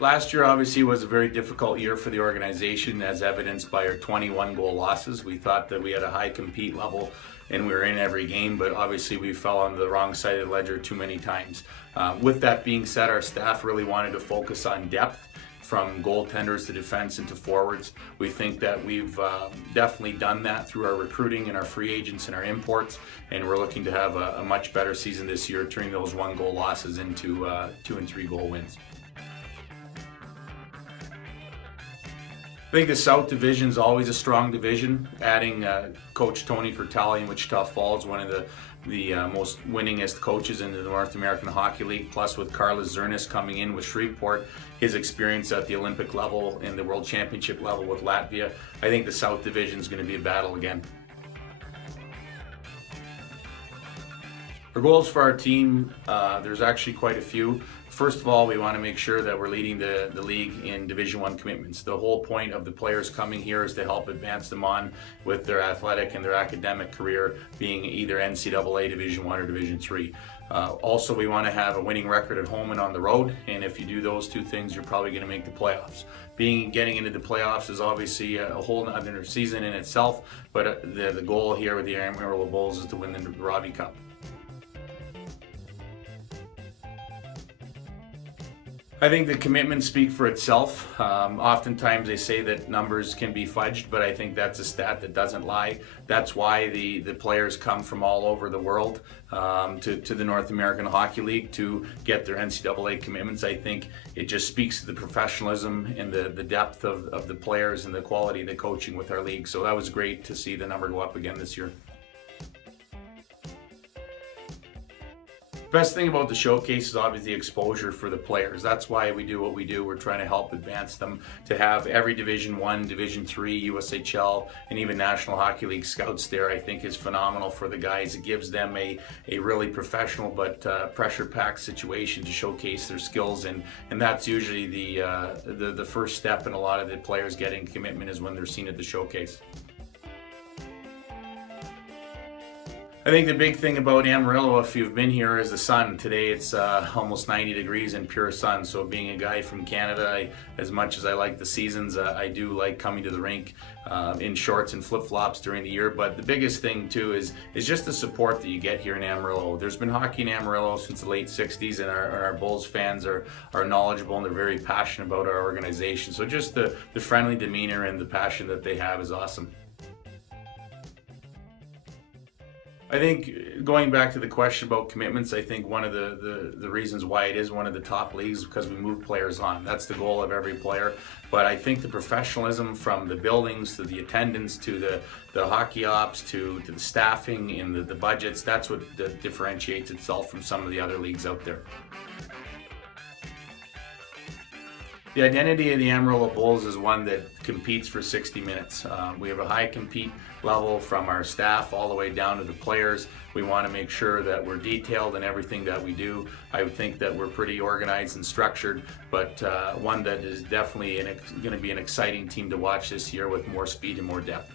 Last year obviously was a very difficult year for the organization, as evidenced by our 21 goal losses. We thought that we had a high compete level and we were in every game, but obviously we fell on the wrong side of the ledger too many times. With that being said, our staff really wanted to focus on depth, from goaltenders to defense and to forwards. We think that we've definitely done that through our recruiting and our free agents and our imports, and we're looking to have a much better season this year, turning those 1 goal losses into 2 and 3 goal wins. I think the South Division is always a strong division. Adding Coach Tony Fertelli in Wichita Falls, one of the most winningest coaches in the North American Hockey League, plus with Carlos Zernis coming in with Shreveport, his experience at the Olympic level and the World Championship level with Latvia, I think the South Division is going to be a battle again. For goals for our team, there's actually quite a few. First of all, we want to make sure that we're leading the league in Division I commitments. The whole point of the players coming here is to help advance them on with their athletic and their academic career, being either NCAA Division I or Division III. Also, we want to have a winning record at home and on the road, and if you do those 2 things, you're probably going to make the playoffs. Getting into the playoffs is obviously a whole other season in itself, but the goal here with the Amarillo Bulls is to win the Robbie Cup. I think the commitments speak for itself. Oftentimes they say that numbers can be fudged, but I think that's a stat that doesn't lie. That's why the players come from all over the world to the North American Hockey League to get their NCAA commitments. I think it just speaks to the professionalism and the depth of the players and the quality of the coaching with our league. So that was great to see the number go up again this year. Best thing about the showcase is obviously exposure for the players. That's why we do what we do. We're trying to help advance them. To have every Division I, Division III, USHL, and even National Hockey League scouts there, I think is phenomenal for the guys. It gives them a really professional but pressure-packed situation to showcase their skills, and that's usually the first step in a lot of the players getting commitment, is when they're seen at the showcase. I think the big thing about Amarillo, if you've been here, is the sun. Today it's almost 90 degrees and pure sun, so being a guy from Canada, as much as I like the seasons, I do like coming to the rink in shorts and flip-flops during the year. But the biggest thing too is just the support that you get here in Amarillo. There's been hockey in Amarillo since the late 60s, and our Bulls fans are knowledgeable and they're very passionate about our organization. So just the friendly demeanor and the passion that they have is awesome. I think, going back to the question about commitments, I think one of the reasons why it is one of the top leagues is because we move players on. That's the goal of every player. But I think the professionalism, from the buildings to the attendance to the hockey ops to the staffing and the budgets, that's what differentiates itself from some of the other leagues out there. The identity of the Amarillo Bulls is one that competes for 60 minutes. We have a high compete level from our staff all the way down to the players. We want to make sure that we're detailed in everything that we do. I would think that we're pretty organized and structured, but one that is definitely going to be an exciting team to watch this year with more speed and more depth.